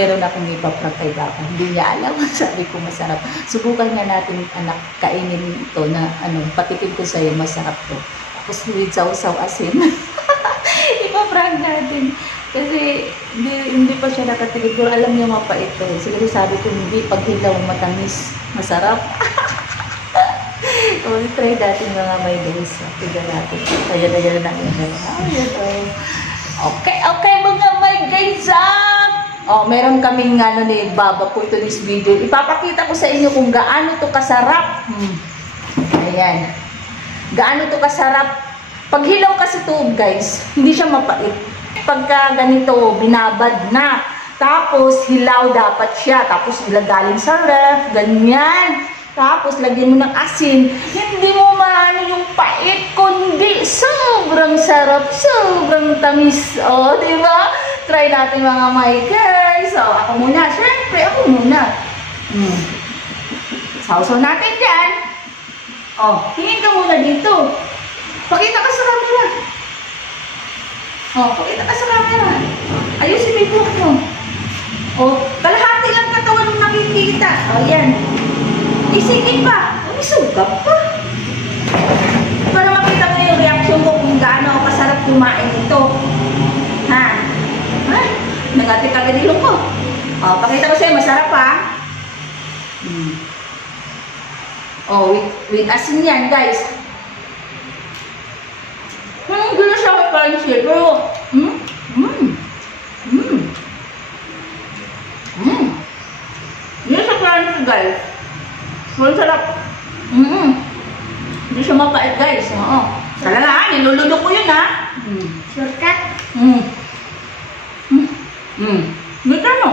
meron akong ipaprank kay Papa. Hindi niya alam. Sabi ko masarap. Subukan nga natin, anak, kainin ito na patikim ko sa'yo, masarap to. Tapos with sausaw asin. Ipaprank natin. Kasi hindi pa siya nakatikim. Pero alam niya mapait to. Siguro sabi ko, hindi, pag hilaw matamis, masarap. So, try natin mga may guys. Tignan natin. Ayan na natin. Okay, mga my guys. Meron kaming ni Baba po today's video. Ipapakita ko sa inyo kung gaano to kasarap. Ayan. Gaano to kasarap. Pag hilaw kasi to guys, hindi siya mapait. Pagka ganito, binabad na. Tapos hilaw dapat siya. Tapos ilagaling sa ref. Ganyan. Tapos lagyan mo ng asin. Hindi mo maano yung pait, kundi sobrang sarap, sobrang tamis. Diba? Try natin mga my guys. Ako muna. Siyempre, ako muna. Sausaw natin dyan. Tingin ka muna dito. Pakita ka sa camera. Pakita ka sa camera. Ayusin mo yung buhok mo. Kalahati lang katawan ng nakikita. Yan. Sige pa. Sugap pa. Para makita mo yung reaction ko kung gaano kasarap kumain ito. Nagati ka ganilong ko. Pakita ko sa'yo, masarap ha. With asin yan, guys. Gano'n siya kay Pansit. Pero, yun sa Pansit, guys. Ang sarap. Hindi siya mapait, guys. Talaga, nilululo ko yun, ha? Shortcut? May kano?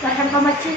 Tahan ka, Machi.